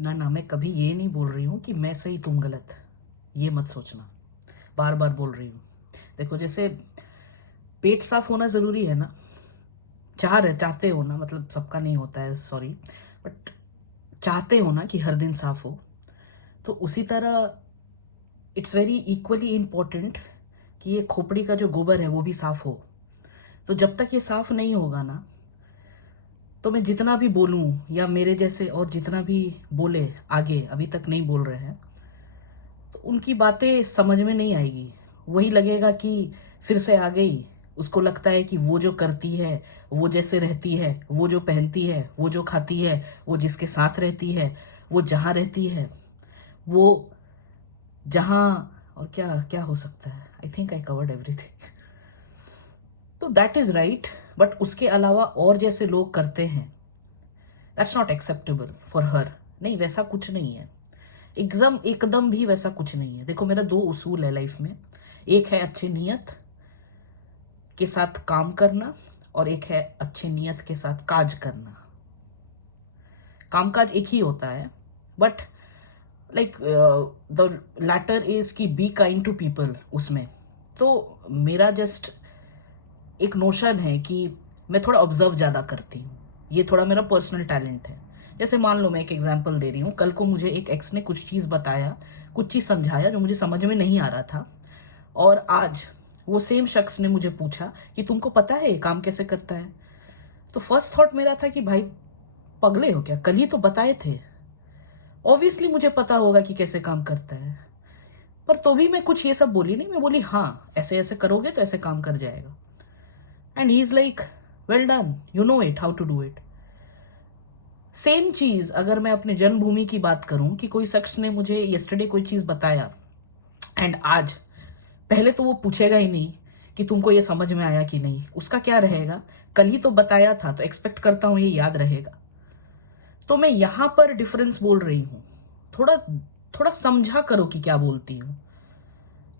ना ना, मैं कभी ये नहीं बोल रही हूँ कि मैं सही तुम गलत। ये मत सोचना। बार बार बोल रही हूँ। देखो, जैसे पेट साफ होना ज़रूरी है ना। चाहते हो ना, मतलब सबका नहीं होता है, सॉरी, बट चाहते हो ना कि हर दिन साफ हो। तो उसी तरह इट्स वेरी इक्वली इम्पोर्टेंट कि ये खोपड़ी का जो गोबर है वो भी साफ हो। तो जब तक ये साफ नहीं होगा ना, तो मैं जितना भी बोलूँ या मेरे जैसे और जितना भी बोले आगे अभी तक नहीं बोल रहे हैं, तो उनकी बातें समझ में नहीं आएगी। वही लगेगा कि फिर से आ गई। उसको लगता है कि वो जो करती है, वो जैसे रहती है, वो जो पहनती है, वो जो खाती है, वो जिसके साथ रहती है, वो जहाँ रहती है, वो जहाँ, और क्या क्या हो सकता है। I think I covered everything. तो दैट इज़ राइट। बट उसके अलावा और जैसे लोग करते हैं, that's not acceptable for her. नहीं, वैसा कुछ नहीं है। एकदम एकदम भी वैसा कुछ नहीं है। देखो, मेरा दो उसूल है लाइफ में। एक है अच्छे नियत के साथ काम करना, और एक है अच्छे नियत के साथ काज करना। कामकाज एक ही होता है, but like the latter is कि बी काइंड टू पीपल उसमें। तो मेरा जस्ट एक नोशन है कि मैं थोड़ा ऑब्जर्व ज़्यादा करती हूँ। ये थोड़ा मेरा पर्सनल टैलेंट है। जैसे मान लो, मैं एक एग्जांपल दे रही हूँ। कल को मुझे एक एक्स ने कुछ चीज़ बताया, कुछ चीज़ समझाया जो मुझे समझ में नहीं आ रहा था, और आज वो सेम शख्स ने मुझे पूछा कि तुमको पता है ये काम कैसे करता है। तो फर्स्ट थॉट मेरा था कि भाई पगले हो क्या, कल ही तो बताए थे। ऑब्वियसली मुझे पता होगा कि कैसे काम करता है। पर तो भी मैं कुछ ये सब बोली नहीं। मैं बोली हाँ, ऐसे ऐसे करोगे तो ऐसे काम कर जाएगा। And he is like, well done, you know it how to do it. Same चीज अगर मैं अपने जन्मभूमि की बात करूं कि कोई शख्स ने मुझे यस्टरडे कोई चीज बताया, एंड आज, पहले तो वो पूछेगा ही नहीं कि तुमको ये समझ में आया कि नहीं। उसका क्या रहेगा, कल ही तो बताया था, तो एक्सपेक्ट करता हूं ये याद रहेगा। तो मैं यहां पर डिफरेंस बोल रही हूं। थोड़ा थोड़ा समझा करो कि क्या बोलती हूँ।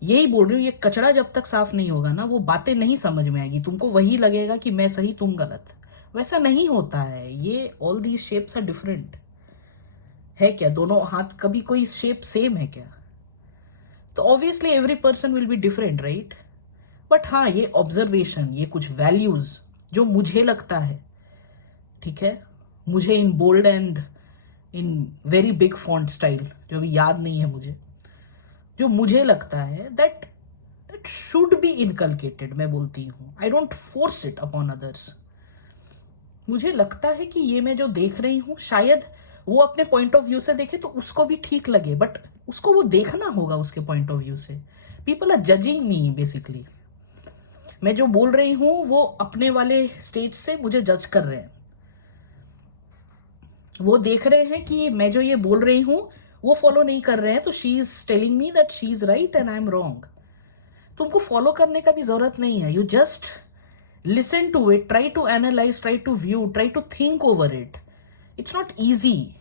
यही बोल रही हूँ, ये कचरा जब तक साफ नहीं होगा ना, वो बातें नहीं समझ में आएगी तुमको। वही लगेगा कि मैं सही तुम गलत। वैसा नहीं होता है। ये all these shapes are different. है क्या दोनों हाथ कभी कोई शेप सेम है क्या? तो obviously every person will be different, right? But हाँ, ये ऑब्जर्वेशन, ये कुछ वैल्यूज जो मुझे लगता है, ठीक है, मुझे in bold and in very big font style, जो अभी याद नहीं है मुझे, जो मुझे लगता है that that should be inculcated, मैं बोलती हूँ। I don't force it upon others. मुझे लगता है कि ये मैं जो देख रही हूँ, शायद वो अपने पॉइंट ऑफ व्यू से देखे तो उसको भी ठीक लगे, बट उसको वो देखना होगा उसके पॉइंट ऑफ व्यू से। People are judging me basically. मैं जो बोल रही हूँ वो अपने वाले स्टेज से मुझे जज कर रहे हैं। वो देख रहे हैं कि मैं जो ये बोल रही हूँ वो फॉलो नहीं कर रहे हैं, तो she is telling me that she is right and I am wrong. तुमको फॉलो करने का भी जरूरत नहीं है। You just listen to it, try to analyse, try to view, try to think over it. It's not easy.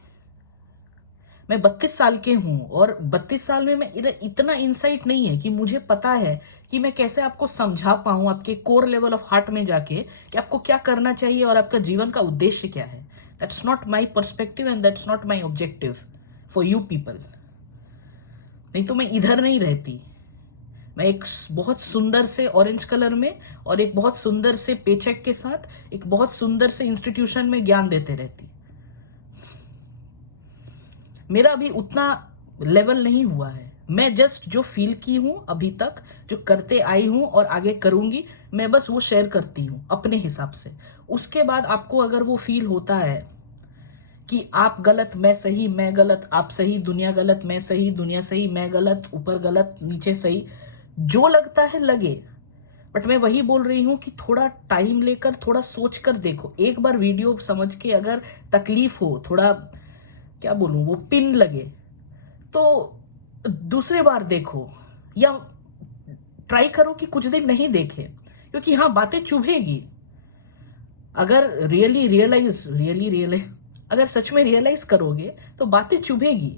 मैं 32 साल के हूं, और 32 साल में मैं इतना इंसाइट नहीं है कि मुझे पता है कि मैं कैसे आपको समझा पाऊं आपके कोर लेवल ऑफ हार्ट में जाके कि आपको क्या करना चाहिए और आपका जीवन का उद्देश्य क्या है। That's not my perspective and that's not my objective for you people. नहीं तो मैं इधर नहीं रहती। मैं एक बहुत सुंदर से ऑरेंज कलर में और एक बहुत सुंदर से पेचेक के साथ एक बहुत सुंदर से इंस्टीट्यूशन में ज्ञान देते रहती। मेरा अभी उतना लेवल नहीं हुआ है। मैं जस्ट जो फील की हूं अभी तक, जो करते आई हूं और आगे करूंगी, मैं बस वो शेयर करती हूं अपने हिसाब से। उसके बाद आपको अगर वो फील होता है कि आप गलत मैं सही, मैं गलत आप सही, दुनिया गलत मैं सही, दुनिया सही मैं गलत, ऊपर गलत नीचे सही, जो लगता है लगे। बट मैं वही बोल रही हूं कि थोड़ा टाइम लेकर, थोड़ा सोच कर देखो। एक बार वीडियो समझ के अगर तकलीफ हो, थोड़ा क्या बोलूं, वो पिन लगे, तो दूसरे बार देखो, या ट्राई करो कि कुछ दिन नहीं देखे, क्योंकि हाँ, बातें चुभेगी। अगर रियली रियलाइज अगर सच में रियलाइज करोगे तो बातें चुभेगी।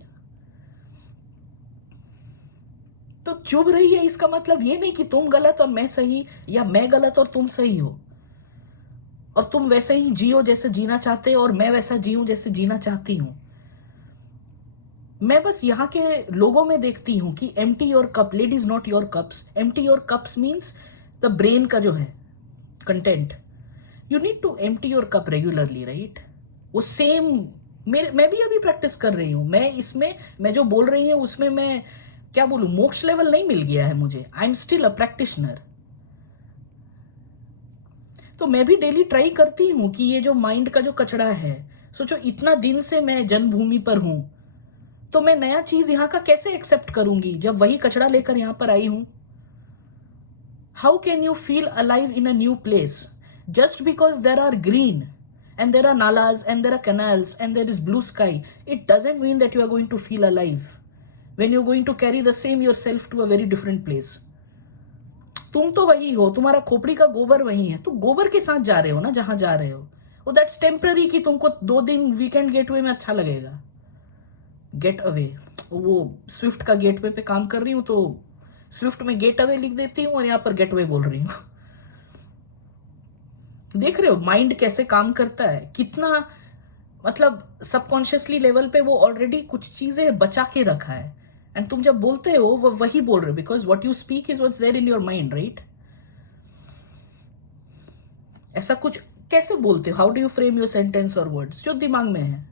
तो चुभ रही है इसका मतलब ये नहीं कि तुम गलत और मैं सही, या मैं गलत और तुम सही हो, और तुम वैसे ही जियो जैसे जीना चाहते हो और मैं वैसा जीऊं जैसे जीना चाहती हूं। मैं बस यहाँ के लोगों में देखती हूँ कि empty your cup, ladies not your cups, empty your cups means the brain का जो है content, you need to empty your cup regularly, right? वो सेम मैं भी अभी प्रैक्टिस कर रही हूँ। मैं जो बोल रही हूँ उसमें मैं क्या बोलूँ, मोक्ष लेवल नहीं मिल गया है मुझे, I am still a practitioner. तो मैं भी डेली ट्राई करती हूँ कि ये जो माइंड का जो कचरा है, सोचो इतना दिन से मैं जन्मभूमि पर हूँ, तो मैं नया चीज यहाँ का कैसे एक्सेप्ट करूंगी जब वही कचरा लेकर यहाँ पर आई हूँ? How can you feel alive in a new place just because there are green and there are nalas and there are canals and there is blue sky? It doesn't mean that you are going to feel alive when you're going to carry the same yourself to a very different place. तुम तो वही हो, तुम्हारा खोपड़ी का गोबर वही है, तो गोबर के साथ जा रहे हो ना जहां जा रहे हो। वो दैट्स टेम्पररी कि तुमको 2 दिन वीकेंड गेटवे में अच्छा लगेगा। गेट अवे, वो स्विफ्ट का गेटवे पे काम कर रही हूँ तो स्विफ्ट में गेट अवे लिख देती हूँ और यहाँ पर गेटवे बोल रही हूँ। देख रहे हो माइंड कैसे काम करता है, कितना मतलब सबकॉन्शियसली लेवल पे वो ऑलरेडी कुछ चीजें बचा के रखा है, एंड तुम जब बोलते हो वो वही बोल रहे हो, because what you speak is what's there in your mind, right? ऐसा कुछ कैसे बोलते हो, how do you frame your sentence और वर्ड्स, जो दिमाग में है।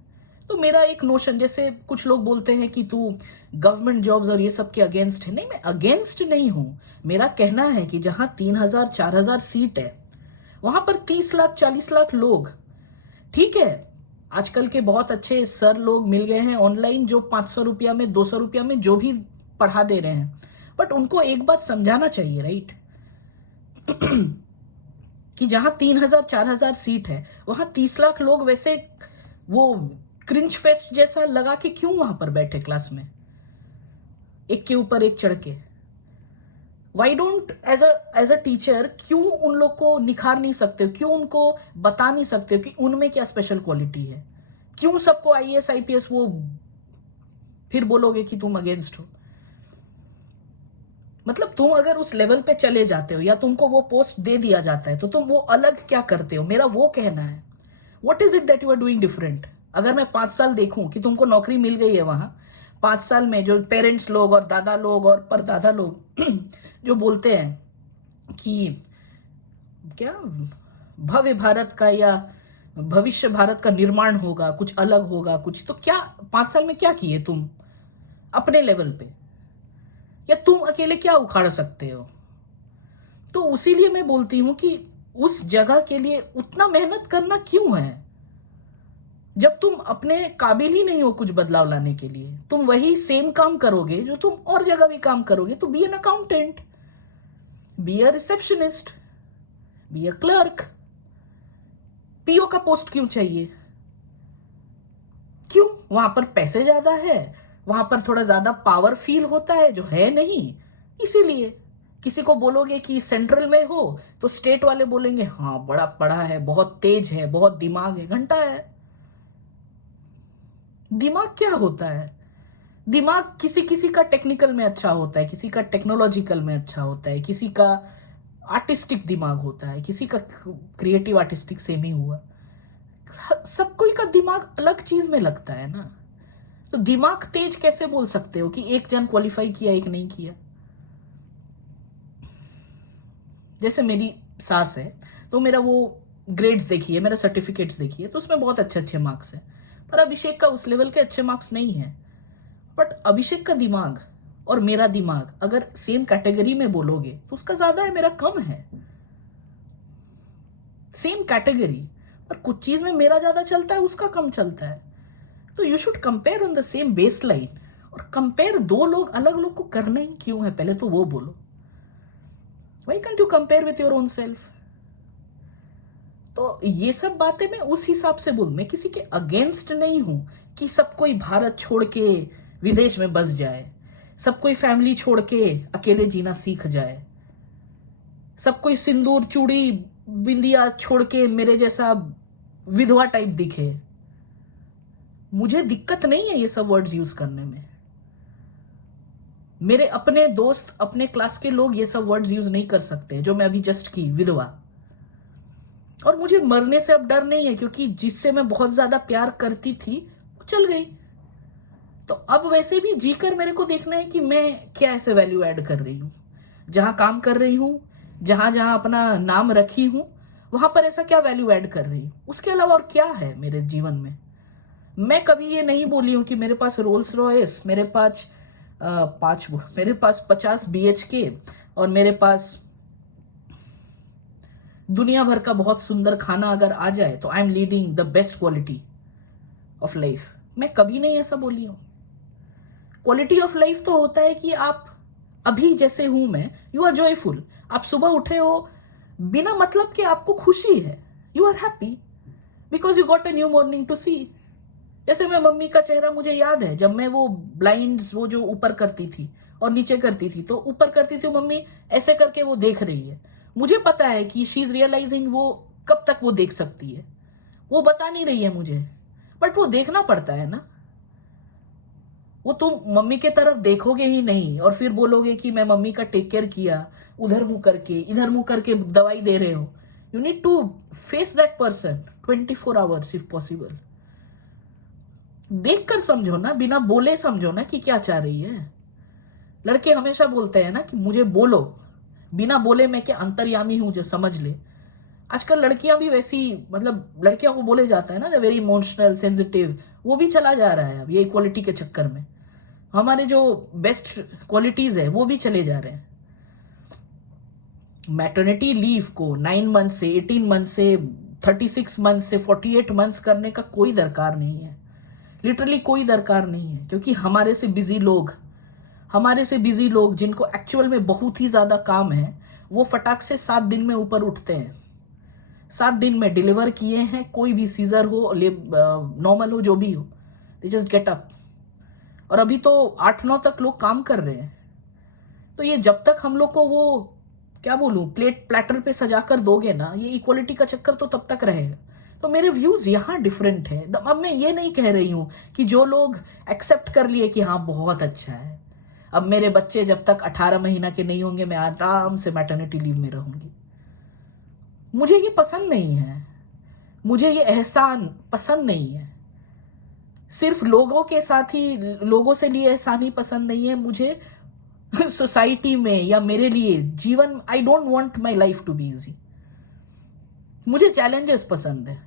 तो मेरा एक नोशन, जैसे कुछ लोग बोलते हैं कि तू गवर्नमेंट जॉब्स और ये सब के अगेंस्ट है, नहीं, मैं अगेंस्ट नहीं हूं। मेरा कहना है कि जहां 3,000 4,000 सीट है वहां पर 30 लाख 40 लाख लोग, ठीक है, आजकल के बहुत अच्छे सर लोग मिल गए हैं ऑनलाइन जो 500 रुपया में 200 रुपया में जो भी पढ़ा दे रहे हैं, बट उनको एक बात समझाना चाहिए, राइट? कि जहां 3,000 4,000 सीट है वहां 30 लाख लोग वैसे वो क्रिंच फेस्ट जैसा लगा के क्यों वहां पर बैठे क्लास में, एक के ऊपर एक चढ़ के? Why don't as a teacher क्यों उन लोग को निखार नहीं सकते हो, क्यों उनको बता नहीं सकते हो कि उनमें क्या स्पेशल क्वालिटी है? क्यों सबको IAS IPS वो फिर बोलोगे कि तुम अगेंस्ट हो? मतलब तुम अगर उस लेवल पे चले जाते हो या तुमको वो पोस्ट दे दिया जाता है तो तुम वो अलग क्या करते हो, मेरा वो कहना है। What is it that you are doing different? अगर मैं 5 साल देखूं कि तुमको नौकरी मिल गई है वहां, 5 साल में जो पेरेंट्स लोग और दादा लोग और परदादा लोग जो बोलते हैं कि क्या भव्य भारत का या भविष्य भारत का निर्माण होगा, कुछ अलग होगा कुछ, तो क्या 5 साल में क्या किए तुम अपने लेवल पे, या तुम अकेले क्या उखाड़ सकते हो? तो उसीलिए मैं बोलती हूं कि उस जगह के लिए उतना मेहनत करना क्यों है जब तुम अपने काबिल ही नहीं हो कुछ बदलाव लाने के लिए? तुम वही सेम काम करोगे जो तुम और जगह भी काम करोगे। तो be an accountant, be a receptionist, be a clerk. PO का पोस्ट क्यों चाहिए? क्यों? वहां पर पैसे ज्यादा है, वहां पर थोड़ा ज्यादा पावर फील होता है जो है नहीं, इसीलिए। किसी को बोलोगे कि सेंट्रल में हो तो स्टेट वाले बोलेंगे हाँ बड़ा पढ़ा है, बहुत तेज है, बहुत दिमाग है, घंटा है। दिमाग क्या होता है? दिमाग किसी किसी का टेक्निकल में अच्छा होता है, किसी का टेक्नोलॉजिकल में अच्छा होता है, किसी का आर्टिस्टिक दिमाग होता है, किसी का क्रिएटिव आर्टिस्टिक सेम ही हुआ। सब कोई का दिमाग अलग चीज में लगता है ना। तो दिमाग तेज कैसे बोल सकते हो कि एक जन क्वालिफाई किया एक नहीं किया? जैसे मेरी सास है तो मेरा वो ग्रेड्स देखिए, मेरा सर्टिफिकेट्स देखिए, तो उसमें बहुत अच्छे अच्छे मार्क्स हैं, पर अभिषेक का उस लेवल के अच्छे मार्क्स नहीं है। बट अभिषेक का दिमाग और मेरा दिमाग अगर सेम कैटेगरी में बोलोगे तो उसका ज्यादा है, मेरा कम है। सेम कैटेगरी, पर कुछ चीज में मेरा ज्यादा चलता है, उसका कम चलता है। तो you should compare on the same base line. और कंपेयर दो लोग अलग लोग को करना ही क्यों है, पहले तो वो बोलो। Why can't you compare with your own self? तो ये सब बातें मैं उस हिसाब से बोल, मैं किसी के अगेंस्ट नहीं हूं कि सब कोई भारत छोड़ के विदेश में बस जाए, सब कोई फैमिली छोड़ के अकेले जीना सीख जाए, सब कोई सिंदूर चूड़ी बिंदिया छोड़ के मेरे जैसा विधवा टाइप दिखे। मुझे दिक्कत नहीं है ये सब वर्ड्स यूज करने में। मेरे अपने दोस्त, अपने क्लास के लोग ये सब वर्ड्स यूज नहीं कर सकते जो मैं अभी जस्ट की, विधवा। और मुझे मरने से अब डर नहीं है, क्योंकि जिससे मैं बहुत ज्यादा प्यार करती थी वो चल गई। तो अब वैसे भी जीकर मेरे को देखना है कि मैं क्या ऐसे वैल्यू ऐड कर रही हूँ, जहाँ काम कर रही हूँ, जहाँ जहाँ अपना नाम रखी हूँ, वहाँ पर ऐसा क्या वैल्यू ऐड कर रही हूँ, उसके अलावा और क्या है मेरे जीवन में। मैं कभी ये नहीं बोली हूँ कि मेरे पास रोल्स रॉयस, मेरे पास 50 BHK और मेरे पास दुनिया भर का बहुत सुंदर खाना अगर आ जाए तो I am leading the best quality of life. मैं कभी नहीं ऐसा बोली हूँ। क्वालिटी ऑफ लाइफ तो होता है कि आप अभी जैसे हूं मैं, यू आर जॉयफुल, आप सुबह उठे हो बिना मतलब के आपको खुशी है, you are happy because you got a new morning to see. जैसे मैं मम्मी का चेहरा मुझे याद है, जब मैं वो ब्लाइंड्स वो जो ऊपर करती थी और नीचे करती थी, तो ऊपर करती थी मम्मी ऐसे करके वो देख रही है, मुझे पता है कि शी इज रियलाइजिंग वो कब तक वो देख सकती है, वो बता नहीं रही है मुझे, बट वो देखना पड़ता है ना। वो तुम मम्मी के तरफ देखोगे ही नहीं और फिर बोलोगे कि मैं मम्मी का टेक केयर किया, उधर मुंह करके इधर मुंह करके दवाई दे रहे हो। You need to face that person 24 hours if possible. देख कर समझो ना, बिना बोले समझो ना कि क्या चाह रही है। लड़के हमेशा बोलते हैं ना कि मुझे बोलो, बिना बोले मैं क्या अंतर्यामी हूं जो समझ ले। आजकल लड़कियां भी वैसी, मतलब लड़कियों को बोले जाता है ना वेरी इमोशनल सेंसिटिव, वो भी चला जा रहा है अब ये इक्वालिटी के चक्कर में। हमारे जो बेस्ट क्वालिटीज है वो भी चले जा रहे हैं। मैटरनिटी लीव को 9 मंथ से 18 मंथ से 36 मंथ से 48 मंथ्स करने का कोई दरकार नहीं है, लिटरली कोई दरकार नहीं है। क्योंकि हमारे से बिजी लोग जिनको एक्चुअल में बहुत ही ज्यादा काम है, वो फटाक से 7 दिन में ऊपर उठते हैं। 7 दिन में डिलीवर किए हैं, कोई भी सीजर हो नॉर्मल हो जो भी हो, दे जस्ट गेट अप। और अभी तो 8-9 तक लोग काम कर रहे हैं। तो ये जब तक हम लोग को वो क्या बोलूं प्लेटर पे सजा कर दोगे ना, ये इक्वालिटी का चक्कर तो तब तक रहेगा। तो मेरे व्यूज यहाँ डिफरेंट है। अब मैं ये नहीं कह रही हूं कि जो लोग एक्सेप्ट कर लिए कि हाँ बहुत अच्छा है, अब मेरे बच्चे जब तक 18 महीना के नहीं होंगे मैं आराम से मैटरनिटी लीव में रहूंगी, मुझे ये पसंद नहीं है। मुझे ये एहसान पसंद नहीं है। सिर्फ लोगों के साथ ही, लोगों से लिए एहसान ही पसंद नहीं है मुझे, सोसाइटी में या मेरे लिए जीवन, I don't want my life to be easy. मुझे चैलेंजेस पसंद है।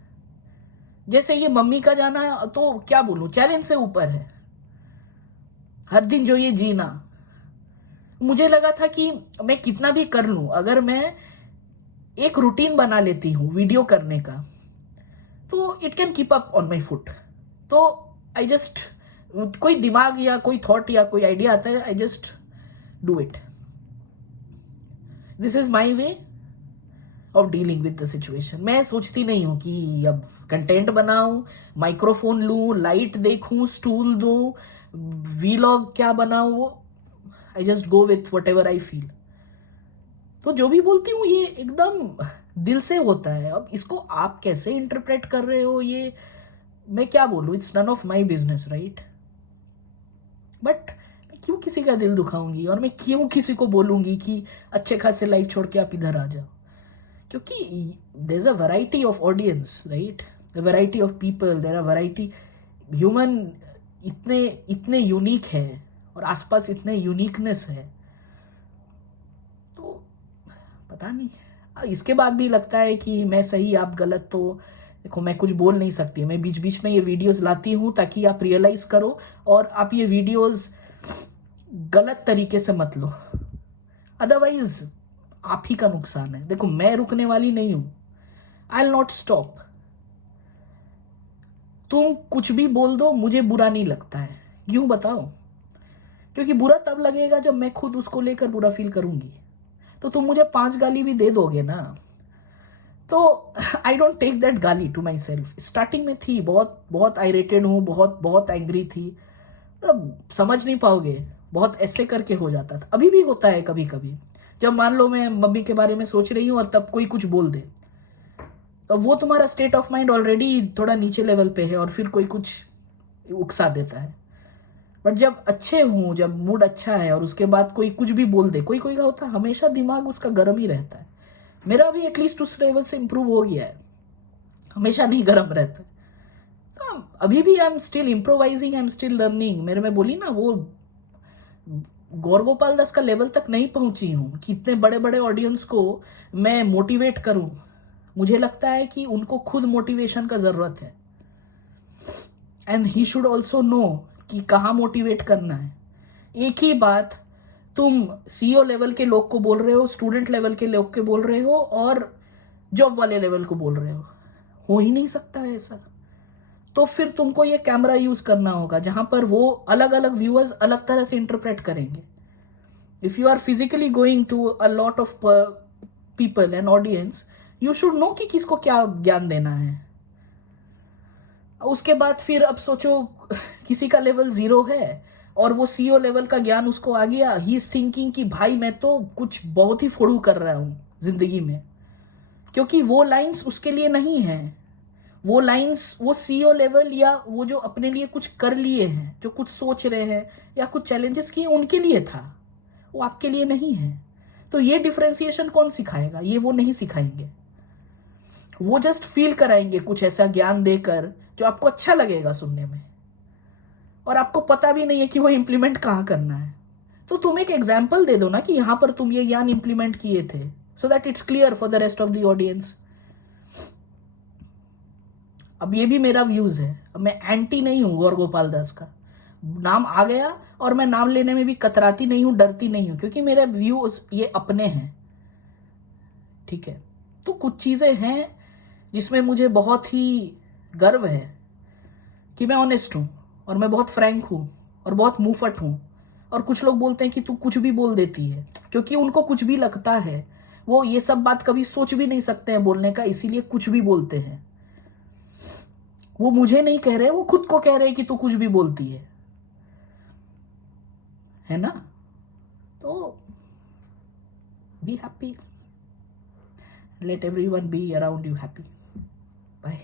जैसे ये मम्मी का जाना, तो क्या बोलूं, चैलेंज से ऊपर है। हर दिन जो ये जीना, मुझे लगा था कि मैं कितना भी कर लूं, अगर मैं एक रूटीन बना लेती हूँ वीडियो करने का, तो it can keep up on my foot. तो आई जस्ट, कोई दिमाग या कोई थॉट या कोई आइडिया आता है, I just do it. This is my way of dealing with the situation. मैं सोचती नहीं हूं कि अब कंटेंट बनाऊं, माइक्रोफोन लूं, लाइट देखूं, स्टूल दूं, वीलॉग क्या बनाऊं। I just go with what ever I feel. तो जो भी बोलती हूँ ये एकदम दिल से होता है। अब इसको आप कैसे इंटरप्रेट कर रहे हो, ये मैं क्या बोलूं, it's none of my business, right. But मैं क्यों किसी का दिल दुखाऊंगी, और मैं क्यों किसी को बोलूंगी कि अच्छे खासे लाइफ छोड़ के आप इधर आ जाओ। क्योंकि there is a variety of audience, right, variety of people, there are variety. Human इतने इतने यूनिक है और आसपास इतने यूनिकनेस है। तो पता नहीं, इसके बाद भी लगता है कि मैं सही आप गलत, तो देखो मैं कुछ बोल नहीं सकती। मैं बीच बीच में ये वीडियोस लाती हूँ ताकि आप रियलाइज करो और आप ये वीडियोस गलत तरीके से मत लो, अदरवाइज आप ही का नुकसान है। देखो मैं रुकने वाली नहीं हूं, आई विल नॉट स्टॉप। तुम कुछ भी बोल दो, मुझे बुरा नहीं लगता है। क्यों बताओ? क्योंकि बुरा तब लगेगा जब मैं खुद उसको लेकर बुरा फील करूंगी। तो तुम मुझे 5 गाली भी दे दोगे ना, तो आई डोंट टेक दैट गाली टू माई सेल्फ। स्टार्टिंग में थी, बहुत बहुत आयरेटेड हूँ, बहुत बहुत एंग्री थी, अब समझ नहीं पाओगे, बहुत ऐसे करके हो जाता था। अभी भी होता है कभी कभी, जब मान लो मैं मम्मी के बारे में सोच रही हूँ और तब कोई कुछ बोल दे, तो वो तुम्हारा स्टेट ऑफ माइंड ऑलरेडी थोड़ा नीचे लेवल पे है और फिर कोई कुछ उकसा देता है। बट जब अच्छे हूँ, जब मूड अच्छा है और उसके बाद कोई कुछ भी बोल दे, कोई कोई का होता है हमेशा दिमाग उसका गर्म ही रहता है। मेरा भी एटलीस्ट उस लेवल से इम्प्रूव हो गया है, हमेशा नहीं गर्म रहता है। तो अभी भी I am still improvising, I am still learning. मेरे में बोली ना वो गौर गोपाल दास का लेवल तक नहीं पहुंची हूँ कि इतने बड़े बड़े ऑडियंस को मैं मोटिवेट करूं। मुझे लगता है कि उनको खुद मोटिवेशन का जरूरत है, and he should also know कि कहाँ मोटिवेट करना है। एक ही बात तुम सीईओ लेवल के लोग को बोल रहे हो, स्टूडेंट लेवल के लोग के बोल रहे हो, और जॉब वाले लेवल को बोल रहे हो ही नहीं सकता है ऐसा। तो फिर तुमको ये कैमरा यूज करना होगा जहां पर वो अलग अलग व्यूअर्स अलग तरह से इंटरप्रेट करेंगे। If you are physically going to a lot of people and audience, you should know कि किसको क्या ज्ञान देना है। उसके बाद फिर अब सोचो किसी का लेवल 0 है और वो सीईओ लेवल का ज्ञान उसको आ गया, ही इज थिंकिंग कि भाई मैं तो कुछ बहुत ही फोड़ू कर रहा हूं जिंदगी में, क्योंकि वो लाइंस उसके लिए नहीं है। वो लाइंस वो सीईओ लेवल या वो जो अपने लिए कुछ कर लिए हैं, जो कुछ सोच रहे हैं या कुछ चैलेंजेस किए, उनके लिए था, वो आपके लिए नहीं है। तो ये डिफरेंशिएशन कौन सिखाएगा? ये वो नहीं सिखाएंगे। वो जस्ट फील कराएंगे कुछ ऐसा ज्ञान देकर जो आपको अच्छा लगेगा सुनने में, और आपको पता भी नहीं है कि वो इंप्लीमेंट कहाँ करना है। तो तुम एक एग्जाम्पल दे दो ना कि यहां पर तुम ये ज्ञान इंप्लीमेंट किए थे, so that it's clear for the rest of the audience. अब ये भी मेरा व्यूज है, अब मैं एंटी नहीं हूं गौर गोपाल दास का। नाम आ गया और मैं नाम लेने में भी कतराती नहीं हूं, डरती नहीं हूं, क्योंकि मेरे व्यूज ये अपने हैं। ठीक है, तो कुछ चीजें हैं जिसमें मुझे बहुत ही गर्व है कि मैं ऑनेस्ट हूं, और मैं बहुत फ्रैंक हूं, और बहुत मुंहफट हूं। और कुछ लोग बोलते हैं कि तू कुछ भी बोल देती है, क्योंकि उनको कुछ भी लगता है। वो ये सब बात कभी सोच भी नहीं सकते हैं बोलने का, इसीलिए कुछ भी बोलते हैं। वो मुझे नहीं कह रहे, वो खुद को कह रहे हैं कि तू कुछ भी बोलती है ना? तो be happy, let everyone be around you happy. Bye.